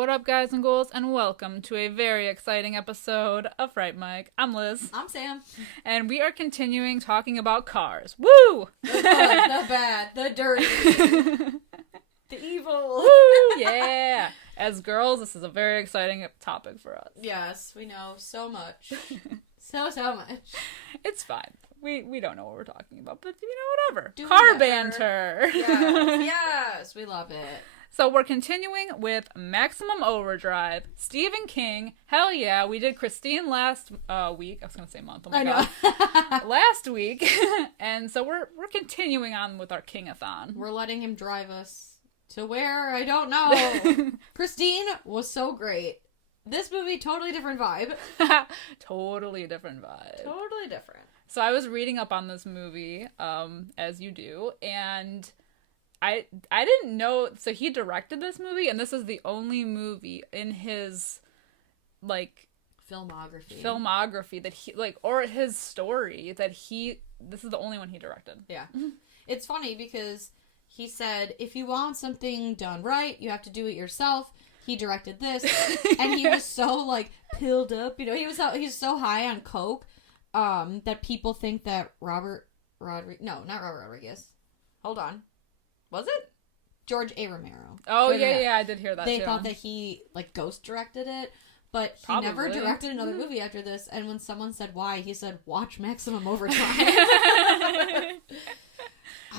What up, guys and ghouls, and welcome to a very exciting episode of Fright Mic. I'm Liz. I'm Sam. And we are continuing talking about cars. Woo! The good, the bad, the dirty, the evil. Woo! Yeah! As girls, this is a very exciting topic for us. Yes, we know so much. So much. It's fine. We don't know what we're talking about, but whatever. Do Car whatever. Banter! Yes, we love it. So we're continuing with Maximum Overdrive, Stephen King. Hell yeah, we did Christine last week. I was gonna say month. Oh my God. Last week, and so we're continuing on with our King-a-thon. We're letting him drive us to where I don't know. Christine was so great. This movie, totally different vibe. Totally different vibe. Totally different. So I was reading up on this movie, as you do, and I didn't know, so he directed this movie, and this is the only movie in his, like, filmography that he, like, or his story that this is the only one he directed. Yeah. It's funny because he said, if you want something done right, you have to do it yourself. He directed this, and he was so, like, pilled up, he's so high on coke, that people think that not Robert Rodriguez. Hold on. Was it? George A. Romero. Oh, yeah, I did hear that, They too. thought that he, like, ghost directed it, but he never directed another movie after this, and when someone said why, he said, watch Maximum Overdrive.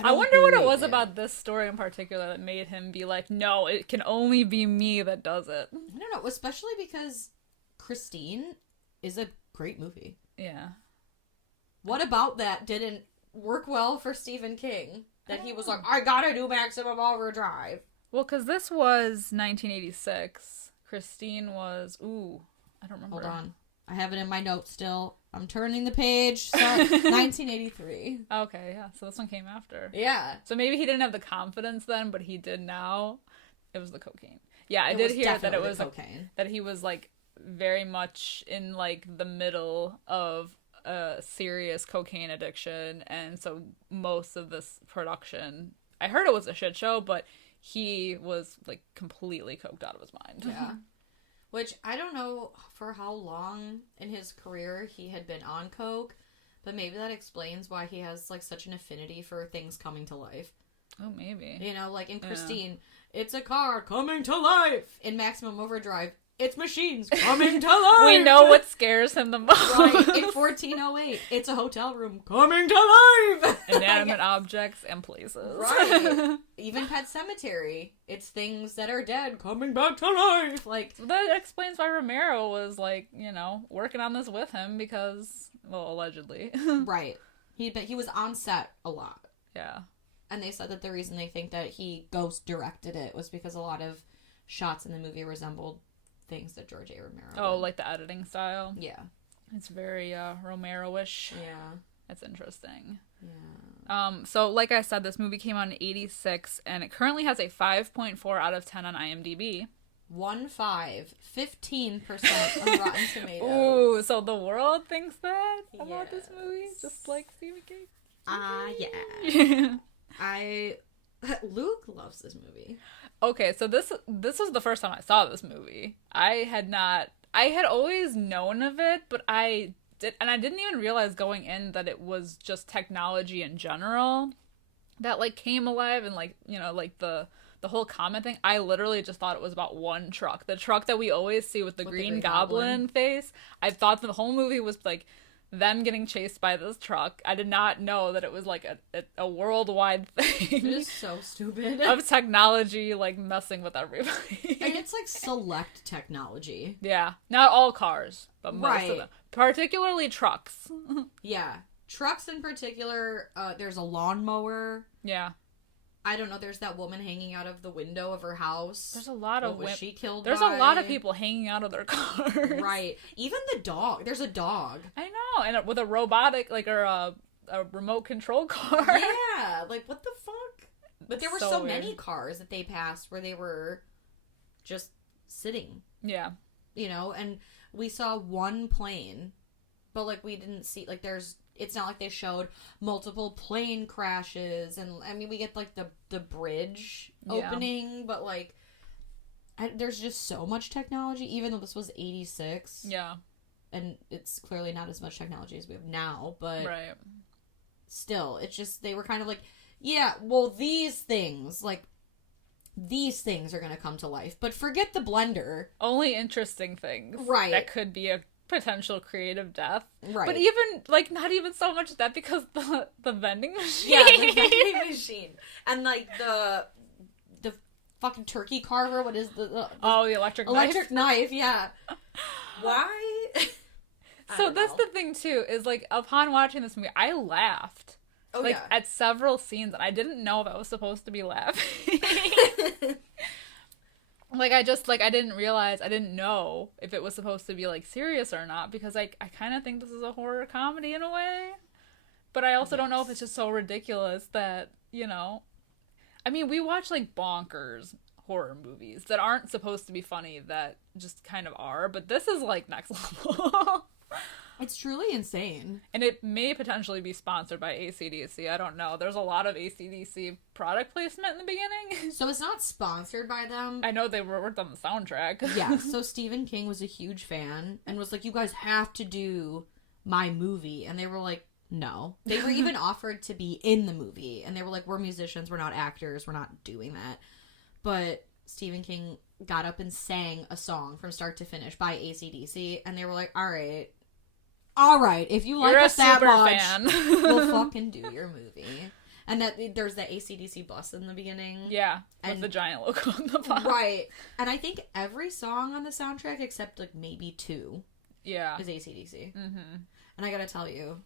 I wonder what it was about this story in particular that made him be like, no, it can only be me that does it. I don't know, especially because Christine is a great movie. Yeah. What about that didn't work well for Stephen King? That he was like, I gotta do Maximum Overdrive. Well, because this was 1986. Christine was, I don't remember. Hold on. I have it in my notes still. I'm turning the page. So, 1983. Okay, yeah. So this one came after. Yeah. So maybe he didn't have the confidence then, but he did now. It was the cocaine. Yeah, I did hear that it was cocaine. That he was like very much in like the middle of a serious cocaine addiction, and so most of this production, I heard it was a shit show, but he was like completely coked out of his mind. Yeah. Which I don't know for how long in his career he had been on coke, but maybe that explains why he has like such an affinity for things coming to life. Oh, maybe. Like in Christine, it's a car coming to life. In Maximum Overdrive, it's machines coming to life. We know what scares him the most. Right. In 1408, it's a hotel room coming to life. Inanimate objects and places. Right. Even Pet Sematary, it's things that are dead coming back to life. Like, so that explains why Romero was like, working on this with him because, well, allegedly. Right. He was on set a lot. Yeah. And they said that the reason they think that he ghost directed it was because a lot of shots in the movie resembled things that George A. Romero did. Like the editing style? Yeah. It's very Romero-ish. Yeah. That's interesting. Yeah. So like I said, this movie came out in 86, and it currently has a 5.4 out of 10 on IMDb. 15% on Rotten Tomatoes. Ooh, so the world thinks that about this movie? Just like Stephen King? Yeah. Luke loves this movie. Okay, so this was the first time I saw this movie. I had always known of it, but I didn't even realize going in that it was just technology in general that like came alive, and like, like the whole comet thing. I literally just thought it was about one truck. The truck that we always see with the Green Goblin face. I thought the whole movie was like them getting chased by this truck. I did not know that it was like a worldwide thing. It is so stupid. Of technology like messing with everybody. And it's like select technology. Yeah. Not all cars, but most of them. Particularly trucks. Yeah. Trucks in particular, there's a lawnmower. Yeah. I don't know, there's that woman hanging out of the window of her house. There's a lot of was she killed There's by? a lot of people hanging out of their cars. Right. Even the dog. There's a dog. I know. And with a robotic, like, or a remote control car. Yeah. Like, what the fuck? But there were so weird. many cars that they passed where they were just sitting. Yeah. And we saw one plane, but, like, we didn't see, like, it's not like they showed multiple plane crashes, and I mean we get like the bridge opening, but like there's just so much technology, even though this was 86. Yeah. And it's clearly not as much technology as we have now, but Right. still, it's just, they were kind of like, yeah, well, these things are going to come to life, but forget the blender. Only interesting things. Right. That could be a potential creative death. Right. But even, like, not even so much that, because the vending machine. Yeah, the vending machine. And, like, the fucking turkey carver, what is the electric knife, yeah. Why? So that's the thing, too, is, like, upon watching this movie, I laughed. Oh, like, yeah. at several scenes, and I didn't know if I was supposed to be laughing. Like, I didn't know if it was supposed to be, like, serious or not, because I kind of think this is a horror comedy in a way. But I also don't know if it's just so ridiculous that, you know... I mean, we watch, like, bonkers horror movies that aren't supposed to be funny that just kind of are, but this is, like, next level. It's truly insane. And it may potentially be sponsored by AC/DC. I don't know. There's a lot of AC/DC product placement in the beginning. So it's not sponsored by them. I know they worked on the soundtrack. Yeah, so Stephen King was a huge fan and was like, you guys have to do my movie. And they were like, no. They were even offered to be in the movie. And they were like, we're musicians, we're not actors, we're not doing that. But Stephen King got up and sang a song from start to finish by AC/DC. And they were like, all right, if you like us that much, fan. We'll fucking do your movie. And that there's the AC/DC bus in the beginning. Yeah, with the giant logo on the bottom. Right. And I think every song on the soundtrack, except like maybe 2, is AC/DC. Mm-hmm. And I gotta tell you,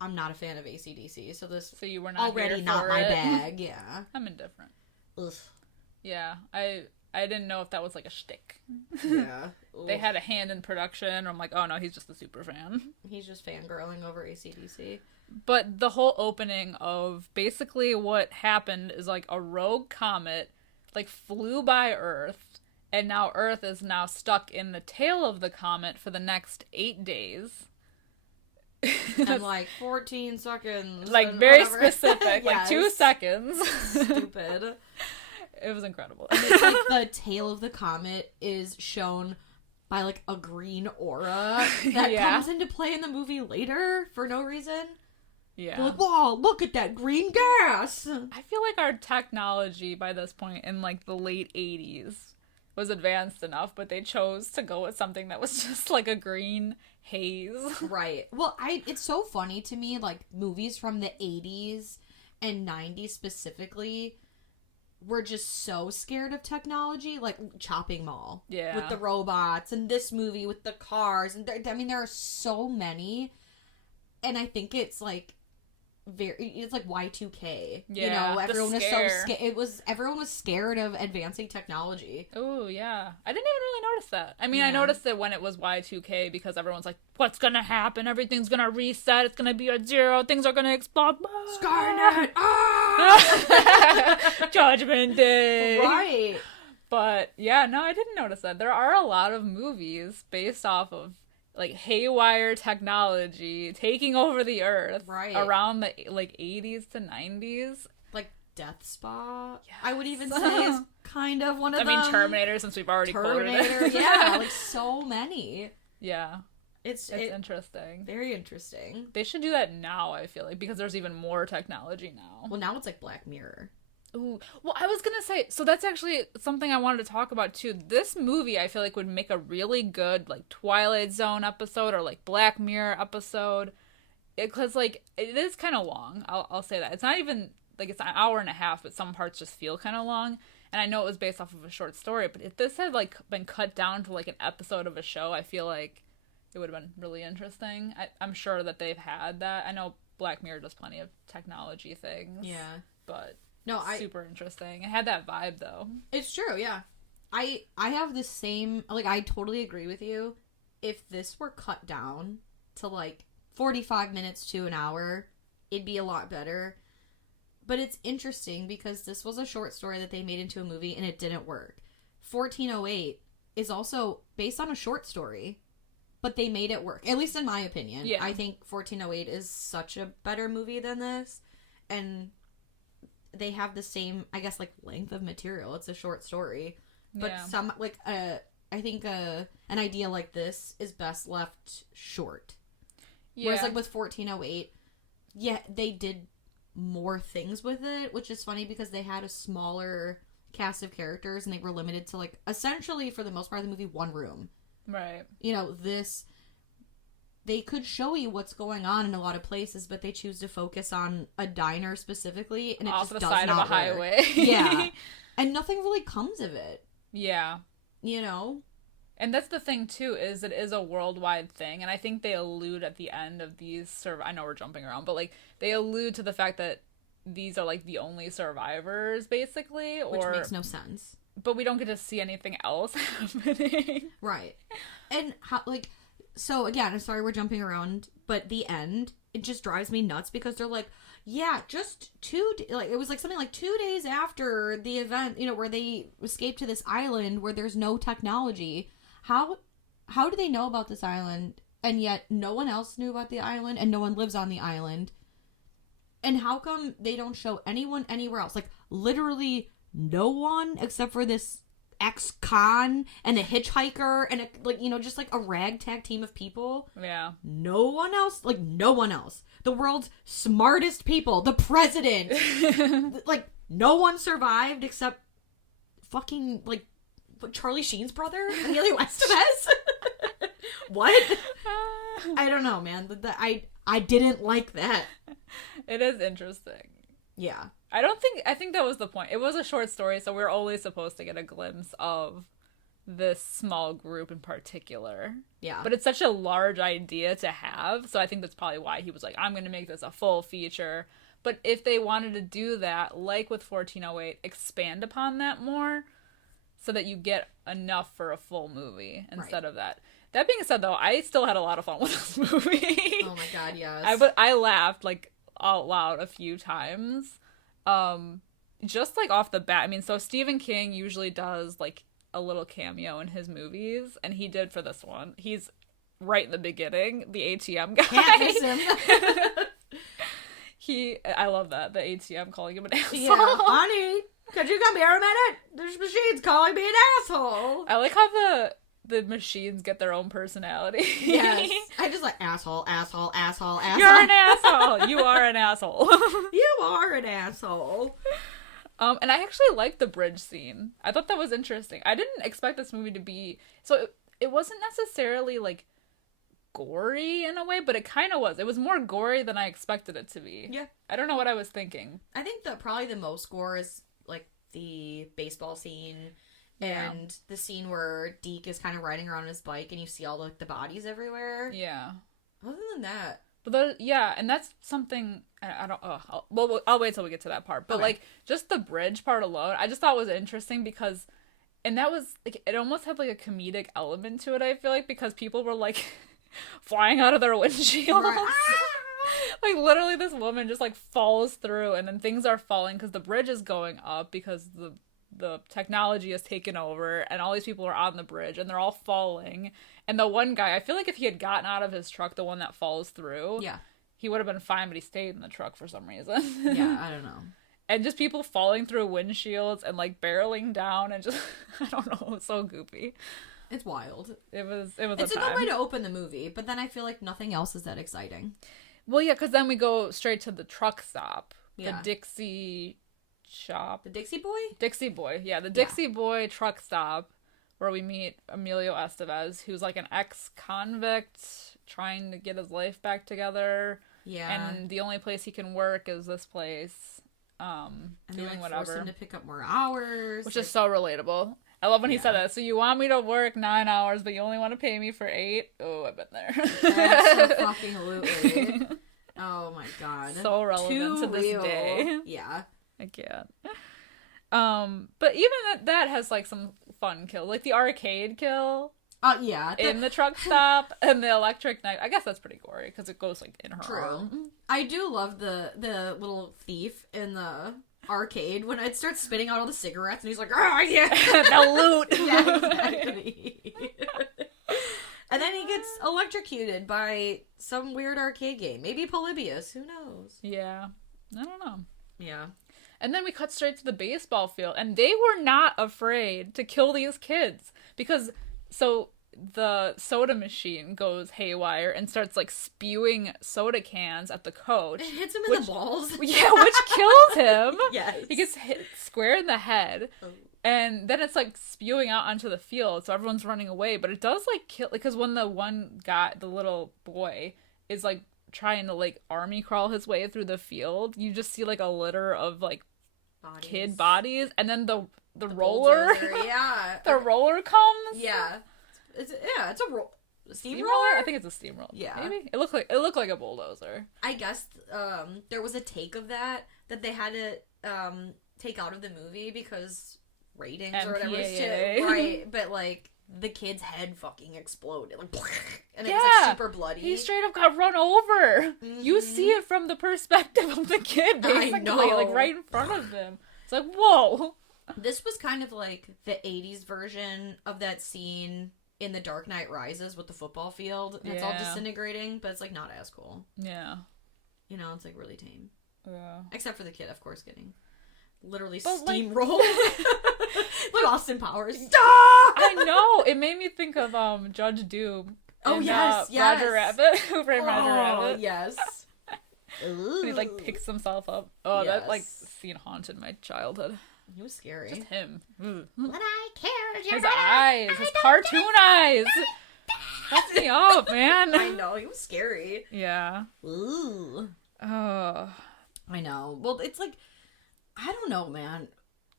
I'm not a fan of AC/DC, so you were not already not my bag. Yeah, I'm indifferent. Ugh. Yeah, I didn't know if that was like a shtick. Yeah. They had a hand in production. I'm like, oh no, he's just a super fan. He's just fangirling over AC/DC. But the whole opening of basically what happened is like a rogue comet like flew by Earth, and now Earth is now stuck in the tail of the comet for the next 8 days. And like 14 seconds. Like very specific, like Yes. 2 seconds. Stupid. It was incredible. And it's like the tail of the comet is shown by like a green aura that comes into play in the movie later for no reason. Yeah. They're like, whoa, look at that green gas. I feel like our technology by this point in like the late 80s was advanced enough, but they chose to go with something that was just like a green haze. Right. Well, it's so funny to me, like movies from the 80s and 90s specifically were just so scared of technology, like Chopping Mall with the robots, and this movie with the cars, and there are so many, and I think it's like it's like Y2K. Yeah, you know, everyone was so scared. Everyone was scared of advancing technology. Oh yeah, I didn't even really notice that. I mean, I noticed it when it was Y2K because everyone's like, "What's gonna happen? Everything's gonna reset. It's gonna be a zero. Things are gonna explode." Skynet. Judgment Day. Right. But yeah, no, I didn't notice that. There are a lot of movies based off of like haywire technology taking over the Earth around the like 80s to 90s. Like Death Spa, I would even say is kind of one of them. I mean, Terminator, since we've already quoted it. Yeah, like so many. Yeah. It's interesting. Very interesting. They should do that now, I feel like, because there's even more technology now. Well, now it's like Black Mirror. Ooh. Well, I was gonna say, so that's actually something I wanted to talk about, too. This movie, I feel like, would make a really good, like, Twilight Zone episode or, like, Black Mirror episode. Because, like, it is kind of long. I'll say that. It's not even, like, it's an hour and a half, but some parts just feel kind of long. And I know it was based off of a short story, but if this had, like, been cut down to, like, an episode of a show, I feel like it would have been really interesting. I'm sure that they've had that. I know Black Mirror does plenty of technology things. Yeah. But super interesting. It had that vibe, though. It's true, yeah. I have the same, like, I totally agree with you. If this were cut down to, like, 45 minutes to an hour, it'd be a lot better. But it's interesting because this was a short story that they made into a movie and it didn't work. 1408 is also based on a short story, but they made it work. At least in my opinion. Yeah. I think 1408 is such a better movie than this. And they have the same, I guess, like, length of material. It's a short story. But Yeah. some, like, I think an idea like this is best left short. Yeah. Whereas, like, with 1408, yeah, they did more things with it, which is funny because they had a smaller cast of characters and they were limited to, like, essentially, for the most part of the movie, one room. Right. You know, this... They could show you what's going on in a lot of places, but they choose to focus on a diner specifically, and it Off just the does side of a not work. highway. Yeah. And nothing really comes of it. Yeah. You know? And that's the thing, too, is it is a worldwide thing. And I think they allude at the end of these... I know we're jumping around, but, like, they allude to the fact that these are, like, the only survivors, basically. Which makes no sense. But we don't get to see anything else happening. Right. And, how, like... So, again, I'm sorry we're jumping around, but the end, it just drives me nuts because they're like, yeah, just it was like something like 2 days after the event, you know, where they escaped to this island where there's no technology. How do they know about this island, and yet no one else knew about the island, and no one lives on the island? And how come they don't show anyone anywhere else? Like, literally no one except for this ex-con and a hitchhiker and just like a ragtag team of people. Yeah. No one else. The world's smartest people, the president. Like, no one survived except fucking, like, Charlie Sheen's brother, Emilio Estevez. What? I don't know, man. I didn't like that. It is interesting. Yeah. I think that was the point. It was a short story, so we were only supposed to get a glimpse of this small group in particular. Yeah. But it's such a large idea to have, so I think that's probably why he was like, I'm going to make this a full feature. But if they wanted to do that, like with 1408, expand upon that more so that you get enough for a full movie instead of that. That being said, though, I still had a lot of fun with this movie. Oh my god, yes. I laughed, like, out loud a few times. Just like off the bat, I mean, so Stephen King usually does like a little cameo in his movies, and he did for this one. He's right in the beginning, the ATM guy. Can't miss him. I love that, the ATM calling him an asshole. Yeah, honey, could you come here a minute? This machine's calling me an asshole. I like how the machines get their own personality. Yes. I just like asshole, asshole, asshole, asshole. You're an asshole. You are an asshole. You are an asshole. And I actually liked the bridge scene. I thought that was interesting. I didn't expect this movie to be... So it wasn't necessarily, like, gory in a way, but it kind of was. It was more gory than I expected it to be. Yeah. I don't know what I was thinking. I think that probably the most gore is, like, the baseball scene and the scene where Deke is kind of riding around his bike and you see all, like, the bodies everywhere. Yeah. Other than that... But and that's something I don't. I'll wait till we get to that part. But okay. like just the bridge part alone, I just thought was interesting because, and that was like it almost had like a comedic element to it. I feel like because people were like flying out of their windshields. Right. Like literally, this woman just like falls through, and then things are falling because the bridge is going up because the technology has taken over, and all these people are on the bridge, and they're all falling. And the one guy, I feel like if he had gotten out of his truck, the one that falls through, he would have been fine, but he stayed in the truck for some reason. Yeah, I don't know. And just people falling through windshields and like barreling down and just, I don't know, it's so goofy. It's wild. It's a good way to open the movie, but then I feel like nothing else is that exciting. Well, yeah, because then we go straight to the truck stop. Yeah. The Dixie shop. The Dixie Boy? Dixie Boy, yeah. The Dixie Boy truck stop where we meet Emilio Estevez, who's like an ex-convict trying to get his life back together. Yeah. And the only place he can work is this place. And doing they whatever. force him to pick up more hours. Which is so relatable. I love when he said that. So you want me to work 9 hours, but you only want to pay me for 8? Oh, I've been there. Absolutely. Oh my god. So relevant to this day. Yeah. I can't. But even that has like some fun kills. Like the arcade kill. Yeah. In the truck stop and the electric knife. I guess that's pretty gory because it goes like in her arm. I do love the little thief in the arcade when it starts spitting out all the cigarettes and he's like, oh yeah, the loot. Yeah, exactly. And then he gets electrocuted by some weird arcade game. Maybe Polybius. Who knows? Yeah. I don't know. Yeah. And then we cut straight to the baseball field, and they were not afraid to kill these kids because the soda machine goes haywire and starts like spewing soda cans at the coach. It hits him in the balls. Yeah, which kills him. Yes. He gets hit square in the head. Oh. And then it's like spewing out onto the field, so everyone's running away. But it does like kill, because when the one guy, the little boy, is like trying to like army crawl his way through the field, you just see like a litter of like kid bodies, and then the roller, yeah, the roller comes. Yeah, it's a steamroller. I think it's a steamroller. Yeah, maybe it looked like a bulldozer. I guess there was a take of that they had to take out of the movie because ratings MPAA. Or whatever shit. Right, but like the kid's head fucking exploded, like, and it was like super bloody. He straight up got run over. Mm-hmm. You see it from the perspective of the kid, basically, like right in front of him. It's like, whoa. This was kind of like the 80s version of that scene in The Dark Knight Rises with the football field. And it's all disintegrating, but it's like not as cool. Yeah. You know, it's like really tame. Yeah. Except for the kid, of course, getting literally steamrolled. Like Austin Powers. I know. It made me think of Judge Doom. Oh, yes. Roger Rabbit. Who framed Roger Rabbit? Yes. He like picks himself up. Oh, that like scene haunted my childhood. He was scary. Just him. When I cared, his eyes, his cartoon eyes. Fucked me up, man. I know, he was scary. Yeah. Ooh. Oh. I know. Well, it's like, I don't know, man.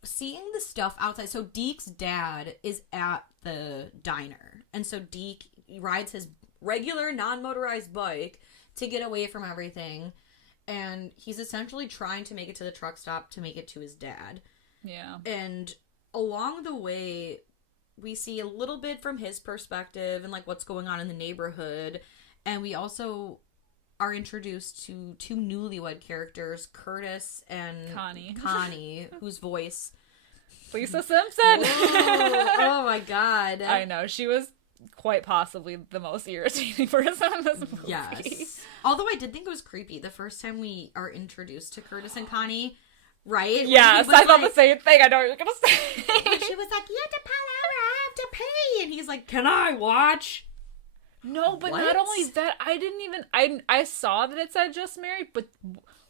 Seeing the stuff outside. So Deke's dad is at the diner. And so Deke rides his regular non-motorized bike to get away from everything. And he's essentially trying to make it to the truck stop to make it to his dad. Yeah. And along the way, we see a little bit from his perspective and like what's going on in the neighborhood. And we also are introduced to two newlywed characters, Curtis and Connie, whose voice... Lisa Simpson! Oh my god. I know, she was quite possibly the most irritating person in this movie. Yes. Although I did think it was creepy the first time we are introduced to Curtis and Connie, right? Yes, I thought the same thing. I know what you're gonna say. When she was like, you have to pull over, I have to pay. And he's like, can I watch? No, but not only that, I saw that it said just married, but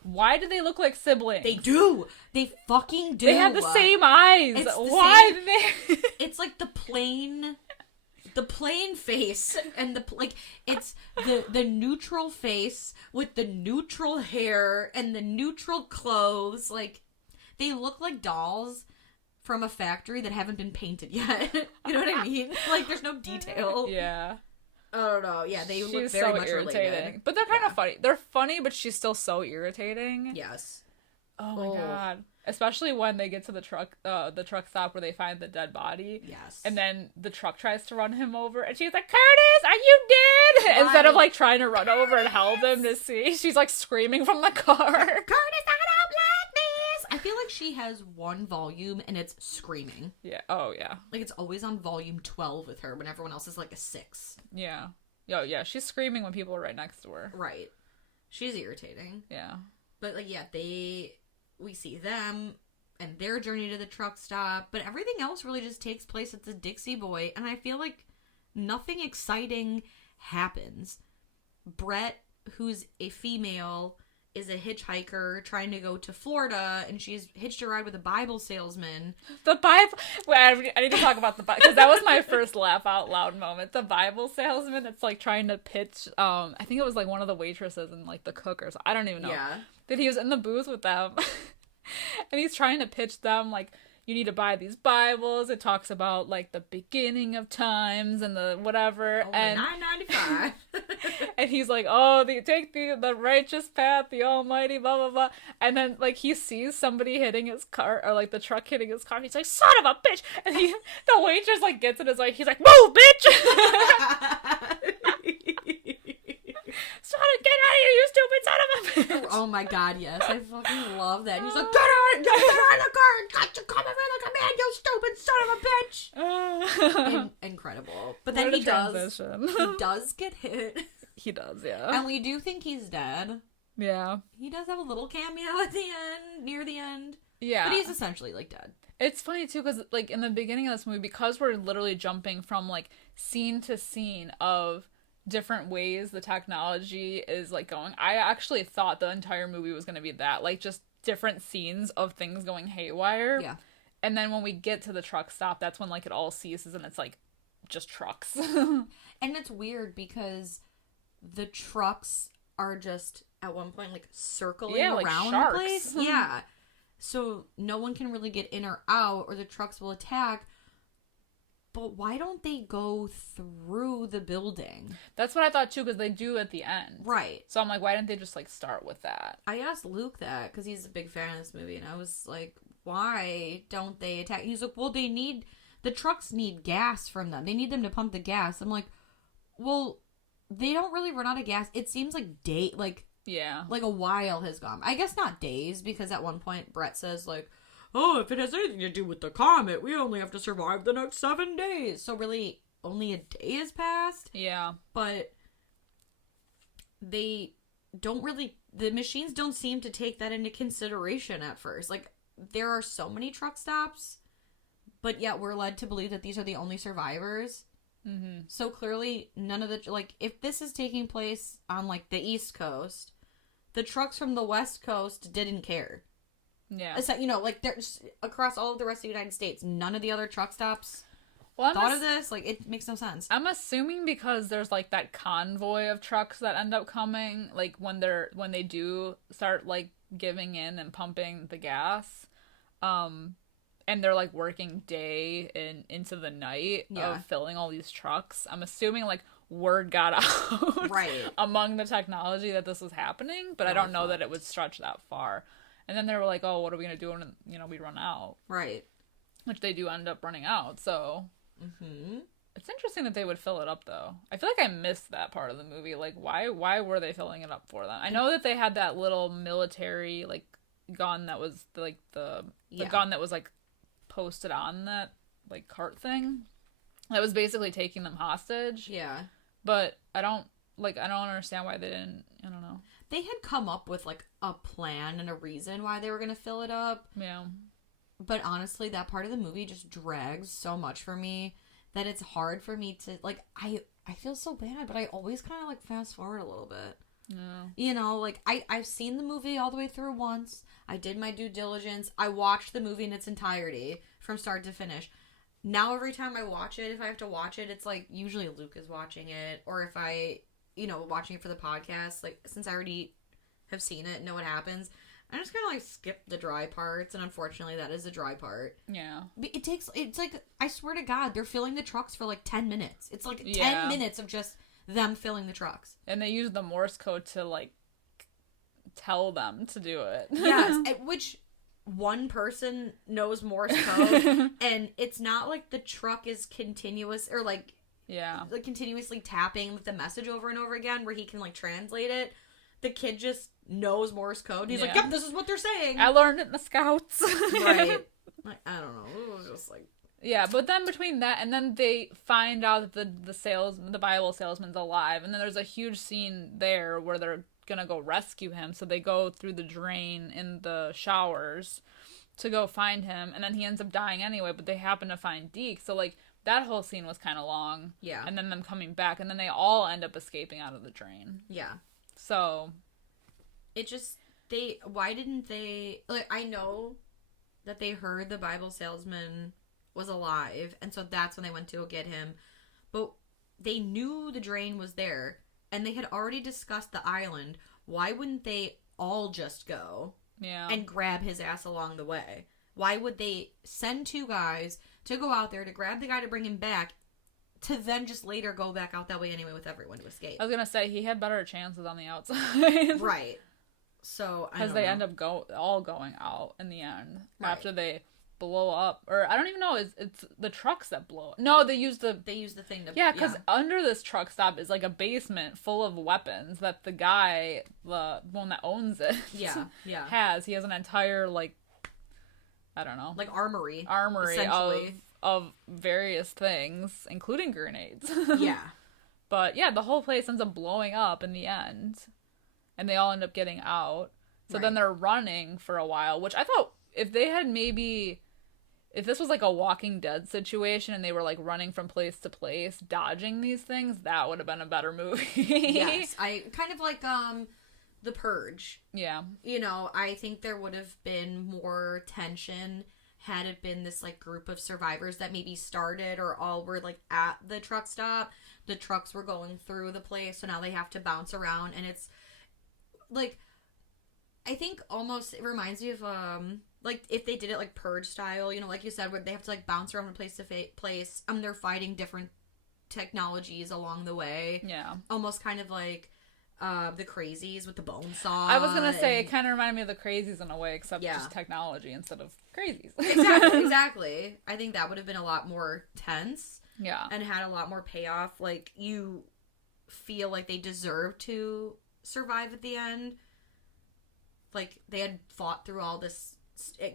why do they look like siblings? They do. They fucking do. They have the same eyes. Why do they? It's like the plain face and it's the neutral face with the neutral hair and the neutral clothes. Like, they look like dolls from a factory that haven't been painted yet. You know what I mean? Like, there's no detail. Yeah. I don't know. Yeah, they look very much irritating. Related. But they're kind of funny. They're funny, but she's still so irritating. Yes. Oh my god. Especially when they get to the truck stop where they find the dead body. Yes. And then the truck tries to run him over, and she's like, Curtis, are you dead? Instead of like trying to run over and help him to see, she's like screaming from the car. Curtis, I don't like this! I feel like she has one volume and it's screaming. Yeah. Oh yeah. Like, it's always on volume 12 with her when everyone else is like a 6. Yeah. Oh yeah, she's screaming when people are right next to her. Right. She's irritating. Yeah. But like, yeah, we see them and their journey to the truck stop, but everything else really just takes place at the Dixie Boy, and I feel like nothing exciting happens. Brett, who's a female, is a hitchhiker trying to go to Florida, and she's hitched a ride with a Bible salesman. The Bible... Wait, I need to talk about the Bible, because that was my first laugh out loud moment. The Bible salesman that's, like, trying to pitch, I think it was, like, one of the waitresses and, like, the cook or something. I don't even know. Yeah. That he was in the booth with them, and he's trying to pitch them, like, you need to buy these Bibles. It talks about, like, the beginning of times and the whatever. And $9.95. And he's like, oh, take the righteous path, the almighty, blah, blah, blah. And then, like, he sees somebody hitting his car, or, like, the truck hitting his car. And he's like, son of a bitch. And the waitress, like, gets in his way. He's like, move, bitch. Get out of here, you stupid son of a bitch. Oh my god, yes. I fucking love that. And he's like, get out of the car. Got you coming in like a man, you stupid son of a bitch. Incredible. But then he does get hit. He does, yeah. And we do think he's dead. Yeah. He does have a little cameo at the end, near the end. Yeah. But he's essentially, like, dead. It's funny, too, because, like, in the beginning of this movie, because we're literally jumping from, like, scene to scene of different ways the technology is, like, going, I actually thought the entire movie was going to be that. Like, just different scenes of things going haywire. Yeah. And then when we get to the truck stop, that's when, like, it all ceases and it's, like, just trucks. And it's weird because the trucks are just, at one point, like, circling like around sharks. the place. Yeah. So no one can really get in or out, or the trucks will attack. But why don't they go through the building? That's what I thought, too, because they do at the end. Right. So I'm like, why didn't they just, like, start with that? I asked Luke that, because he's a big fan of this movie, and I was like, why don't they attack? He's like, well, the trucks need gas from them. They need them to pump the gas. I'm like, well, they don't really run out of gas. It seems like Yeah. like a while has gone. I guess not days, because at one point Brett says, like, oh, if it has anything to do with the comet, we only have to survive the next 7 days. So really, only a day has passed. Yeah. But they don't really, the machines don't seem to take that into consideration at first. Like, there are so many truck stops, but yet we're led to believe that these are the only survivors. Mm-hmm. So clearly, none of the, like, if this is taking place on, like, the East Coast, the trucks from the West Coast didn't care. Yeah. It's, you know, like, there's, across all of the rest of the United States, none of the other truck stops Well, thought of this. Like, it makes no sense. I'm assuming because there's, like, that convoy of trucks that end up coming, like, when they do start, like, giving in and pumping the gas, and they're, like, working day and into the night of filling all these trucks. I'm assuming, like, word got out Right. among the technology that this was happening, but I don't know that it would stretch that far. And then they were like, oh, what are we going to do when, you know, we run out? Right. Which they do end up running out, so... Mm-hmm. It's interesting that they would fill it up, though. I feel like I missed that part of the movie. Like, why were they filling it up for them? I know that they had that little military, like, gun that was, like, the gun that was, like, posted on that, like, cart thing. That was basically taking them hostage. Yeah. But I don't understand why they didn't, I don't know. They had come up with, like, a plan and a reason why they were going to fill it up. Yeah. But honestly, that part of the movie just drags so much for me that it's hard for me to, like, I feel so bad, but I always kind of, like, fast forward a little bit. Yeah. You know, like, I've seen the movie all the way through once. I did my due diligence. I watched the movie in its entirety from start to finish. Now every time I watch it, if I have to watch it, it's, like, usually Luke is watching it, or if I, you know, watching it for the podcast, like, since I already have seen it and know what happens, I just kind of, like, skip the dry parts, and unfortunately that is the dry part. Yeah. It's like, I swear to God, they're filling the trucks for, like, 10 minutes. It's, like, 10 minutes of just them filling the trucks. And they use the Morse code to, like, tell them to do it. Yes, at which one person knows Morse code, and it's not like the truck is continuous, or, like, like, continuously tapping the message over and over again where he can, like, translate it. The kid just knows Morse code. He's like, yep, this is what they're saying. I learned it in the Scouts. Right. Like, I don't know. It was just like... Yeah, but then between that, and then they find out that the Bible salesman's alive, and then there's a huge scene there where they're gonna go rescue him, so they go through the drain in the showers to go find him, and then he ends up dying anyway, but they happen to find Deke, so, like, that whole scene was kind of long. Yeah. And then them coming back, and then they all end up escaping out of the drain. Yeah. So... It just... Why didn't they... Like, I know that they heard the Bible salesman was alive, and so that's when they went to go get him. But they knew the drain was there, and they had already discussed the island. Why wouldn't they all just go and grab his ass along the way? Why would they send 2 guys to go out there to grab the guy to bring him back, to then just later go back out that way anyway with everyone to escape? I was gonna say, he had better chances on the outside. Right. So, because they end up all going out in the end after they blow up, or I don't even know. It's the trucks that blow. No, they use the thing to because under this truck stop is like a basement full of weapons that the guy, the one that owns it, has. He has an entire, like, I don't know, like armory of various things, including grenades. Yeah. But yeah, the whole place ends up blowing up in the end. And they all end up getting out. So then they're running for a while, which I thought if they had maybe, if this was like a Walking Dead situation and they were like running from place to place, dodging these things, that would have been a better movie. Yes, I kind of like The Purge. Yeah. You know, I think there would have been more tension had it been this like group of survivors that maybe started or all were like at the truck stop. The trucks were going through the place, so now they have to bounce around, and it's like, I think almost it reminds me of like if they did it like Purge style, you know, like you said, where they have to like bounce around from place to place. They're fighting different technologies along the way. Yeah. Almost kind of like the Crazies with the bone saw. I was gonna say it kind of reminded me of the Crazies in a way, except just technology instead of crazies. Exactly. I think that would have been a lot more tense. Yeah. And had a lot more payoff. Like, you feel like they deserve to survive at the end. Like, they had fought through all this,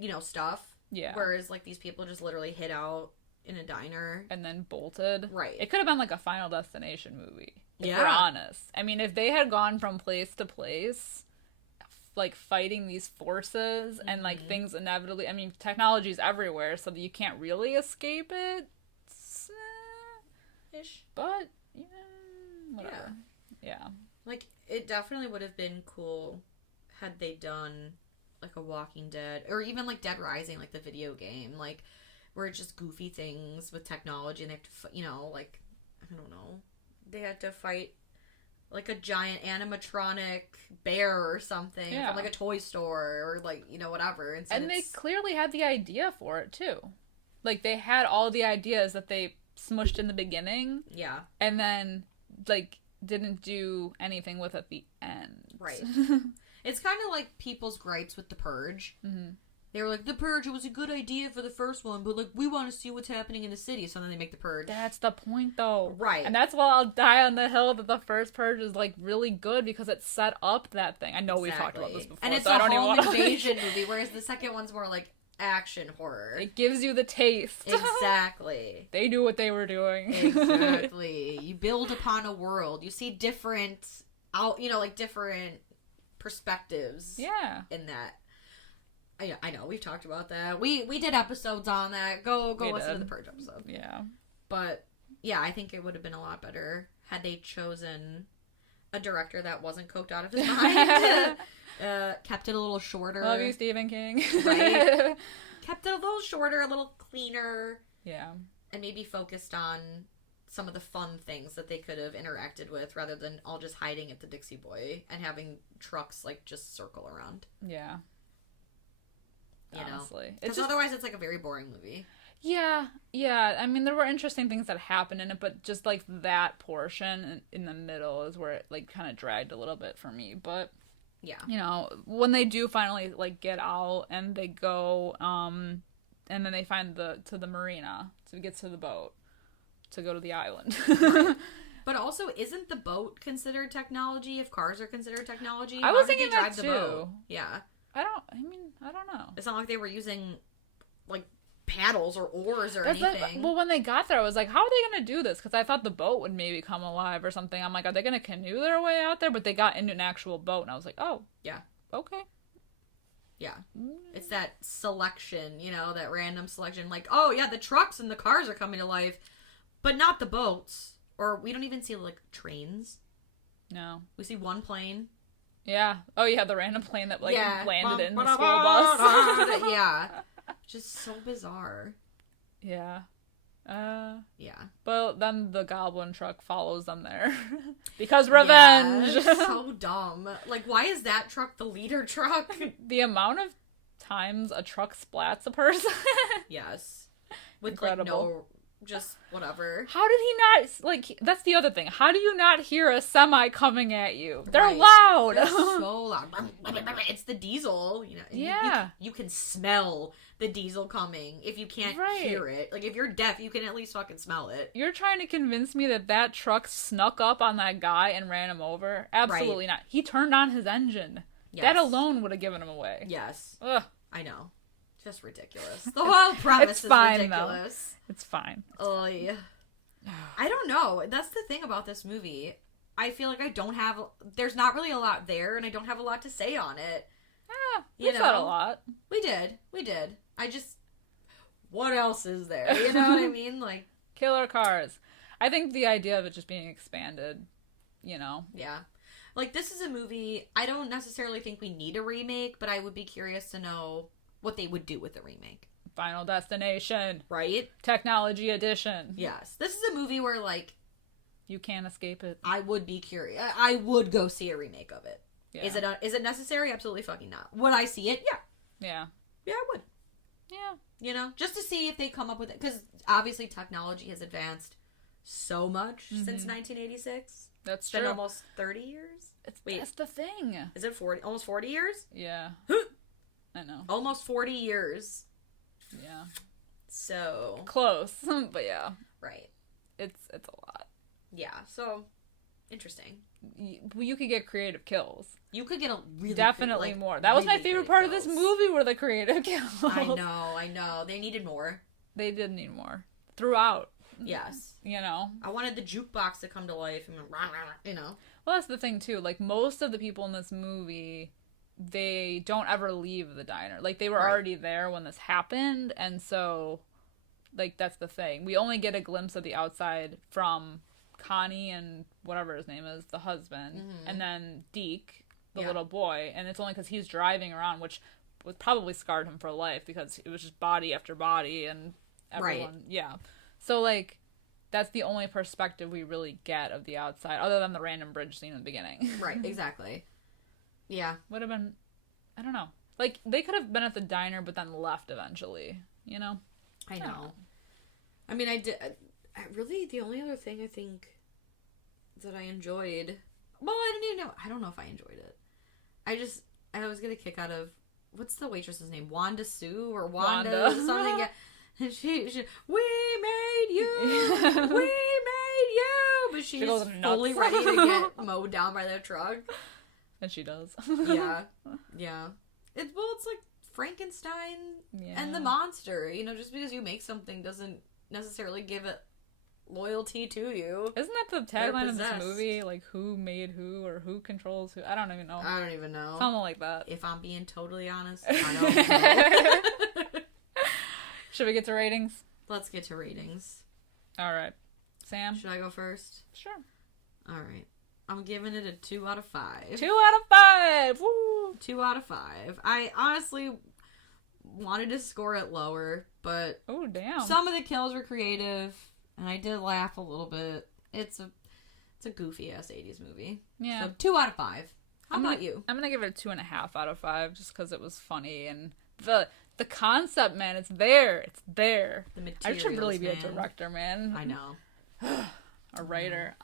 you know, stuff. Yeah. Whereas, like, these people just literally hid out in a diner. And then bolted. Right. It could have been like a Final Destination movie. If we're Yeah. honest. I mean, if they had gone from place to place, like, fighting these forces and, like, things inevitably... I mean, technology's everywhere, so that you can't really escape it. Ish. But, yeah, whatever. Yeah. Like, it definitely would have been cool had they done, like, a Walking Dead, or even, like, Dead Rising, like, the video game, like, where it's just goofy things with technology, and they have to, you know, like, I don't know, they had to fight, like, a giant animatronic bear or something from, like, a toy store, or, like, you know, whatever. And they clearly had the idea for it, too. Like, they had all the ideas that they smushed in the beginning. Yeah. And then, like, didn't do anything with at the end. Right. It's kind of like people's gripes with The Purge. Mm-hmm. They were like, The Purge, it was a good idea for the first one, but, like, we want to see what's happening in the city, so then they make The Purge. That's the point, though. Right. And that's why I'll die on the hill that the first Purge is, like, really good, because it set up that thing. I know we've talked about this before, and it's so a I don't home even want invasion movie, whereas the second one's more, like, action horror. It gives you the taste. Exactly. They knew what they were doing. Exactly. You build upon a world. You see different, different perspectives. Yeah. In that. I know, we've talked about that. We did episodes on that. Go listen to the Purge episode. Yeah. But, yeah, I think it would have been a lot better had they chosen a director that wasn't coked out of his mind. Kept it a little shorter. Love you, Stephen King. Right? Kept it a little shorter, a little cleaner. Yeah. And maybe focused on some of the fun things that they could have interacted with, rather than all just hiding at the Dixie Boy and having trucks, like, just circle around. Yeah. Honestly. Because otherwise it's, like, a very boring movie. Yeah. I mean, there were interesting things that happened in it, but just, like, that portion in the middle is where it, like, kind of dragged a little bit for me. But... yeah. You know, when they do finally, like, get out and they go, and then they find the marina to get to the boat to go to the island. But also, isn't the boat considered technology if cars are considered technology? I was thinking that, the too. Boat? Yeah. I don't know. It's not like they were using, like, paddles or oars or anything. Well, when they got there, I was like, how are they going to do this? Because I thought the boat would maybe come alive or something. I'm like, are they going to canoe their way out there? But they got into an actual boat, and I was like, oh. Yeah. Okay. Yeah. It's that selection, you know, that random selection. Like, oh, yeah, the trucks and the cars are coming to life, but not the boats. Or we don't even see, like, trains. No. We see one plane. Yeah. Oh, yeah, the random plane that, like, landed in the school bus. Yeah. Just so bizarre. Yeah. Yeah. But then the goblin truck follows them there. Because revenge! Yeah, so dumb. Like, why is that truck the leader truck? The amount of times a truck splats a person. Yes. With, incredible. Like, no... just whatever. How did he not, like, that's the other thing. How do you not hear a semi coming at you? They're right. loud. They're so loud. It's the diesel, you know. Yeah. You can smell the diesel coming if you can't hear it. Like, if you're deaf, you can at least fucking smell it. You're trying to convince me that truck snuck up on that guy and ran him over? Absolutely not. He turned on his engine. Yes. That alone would have given him away. Yes. Ugh. I know. Just ridiculous. The whole premise is fine, ridiculous. Though. It's fine. Oh, yeah. I don't know. That's the thing about this movie. I feel like there's not really a lot there, and I don't have a lot to say on it. we said a lot. We did. I just, what else is there? You know what I mean? Like, killer cars. I think the idea of it just being expanded, you know. Yeah. Like, this is a movie, I don't necessarily think we need a remake, but I would be curious to know what they would do with the remake. Final Destination. Right? Technology edition. Yes. This is a movie where, like, you can't escape it. I would be curious. I would go see a remake of it. Yeah. Is it necessary? Absolutely fucking not. Would I see it? Yeah. Yeah. Yeah, I would. Yeah. You know, just to see if they come up with it. Because obviously technology has advanced so much since 1986. That's It's true. been almost 30 years? That's the thing. Is it 40? Almost 40 years? Yeah. I know. Almost 40 years. Yeah. So. Close. But yeah. Right. It's a lot. Yeah, so. Interesting. You could get creative kills. You could get a really definitely more. That was my favorite part of this movie, were the creative kills. I know. They needed more. They did need more throughout. Yes. You know, I wanted the jukebox to come to life and you know. Well, that's the thing too. Like, most of the people in this movie, they don't ever leave the diner. Like, they were already there when this happened, and so, like, that's the thing. We only get a glimpse of the outside from Connie and whatever his name is, the husband, and then Deke, the little boy, and it's only because he's driving around, which would probably scarred him for life because it was just body after body and everyone, So, like, that's the only perspective we really get of the outside, other than the random bridge scene in the beginning. Right, exactly. Yeah. Would have been, I don't know. Like, they could have been at the diner, but then left eventually, you know? I know. I mean, really, the only other thing I think that I enjoyed, well, I don't know if I enjoyed it. I always get a kick out of, what's the waitress's name? Wanda Sue or Wanda. Something. Yeah. And she, we made you! We made you! But she's fully ready to get mowed down by the truck. And she does. Yeah. It's like Frankenstein and the monster. You know, just because you make something doesn't necessarily give it loyalty to you. Isn't that the tagline of this movie? Like, who made who, or who controls who? I don't even know. Something like that. If I'm being totally honest, I don't know. Should we get to ratings? Let's get to ratings. All right. Sam? Should I go first? Sure. All right. I'm giving it a 2 out of 5. 2 out of 5! Woo! 2 out of 5. I honestly wanted to score it lower, but oh, damn. Some of the kills were creative, and I did laugh a little bit. It's a goofy ass 80s movie. Yeah. So 2 out of 5. How about you? I'm gonna give it a 2.5 out of 5, just because it was funny, and the concept, man, it's there. It's there. The materials, I should really be a director, man. I know. A writer.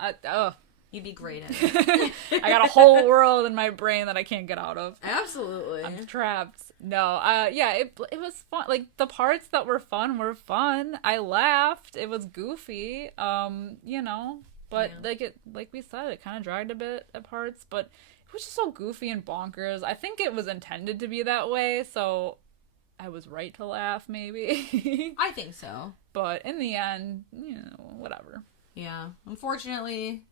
You'd be great at it. I got a whole world in my brain that I can't get out of. Absolutely. I'm trapped. No, it was fun. Like, the parts that were fun. I laughed. It was goofy. You know, but like we said, it kind of dragged a bit at parts, but it was just so goofy and bonkers. I think it was intended to be that way, so I was right to laugh, maybe. I think so. But in the end, you know, whatever. Yeah. Unfortunately,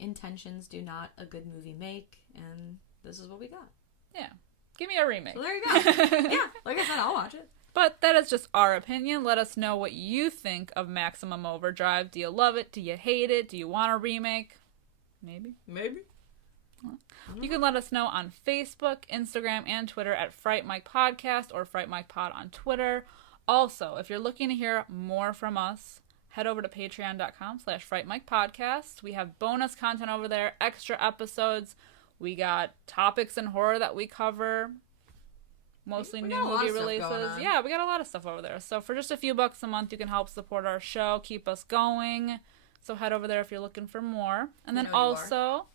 intentions do not a good movie make, and this is what we got. Yeah. Give me a remake. So there you go. Yeah. Like I said, I'll watch it. But that is just our opinion. Let us know what you think of Maximum Overdrive. Do you love it? Do you hate it? Do you want a remake? Maybe. You can let us know on Facebook, Instagram, and Twitter at Fright Mic Podcast or Fright Mic Pod on Twitter. Also, if you're looking to hear more from us, head over to patreon.com/Fright Mic Podcast. We have bonus content over there, extra episodes. We got topics in horror that we cover. Mostly new movie releases. Yeah, we got a lot of stuff over there. So for just a few bucks a month, you can help support our show, keep us going. So head over there if you're looking for more. And then also,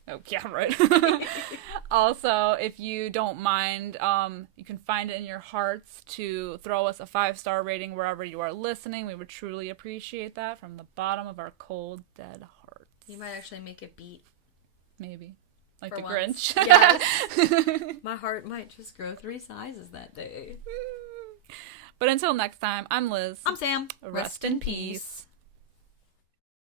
also, if you don't mind, you can find it in your hearts to throw us a 5-star rating wherever you are listening. We would truly appreciate that from the bottom of our cold, dead hearts. You might actually make it beat. Maybe. Like the Grinch. Yes. My heart might just grow 3 sizes that day. But until next time, I'm Liz. I'm Sam. Rest in peace.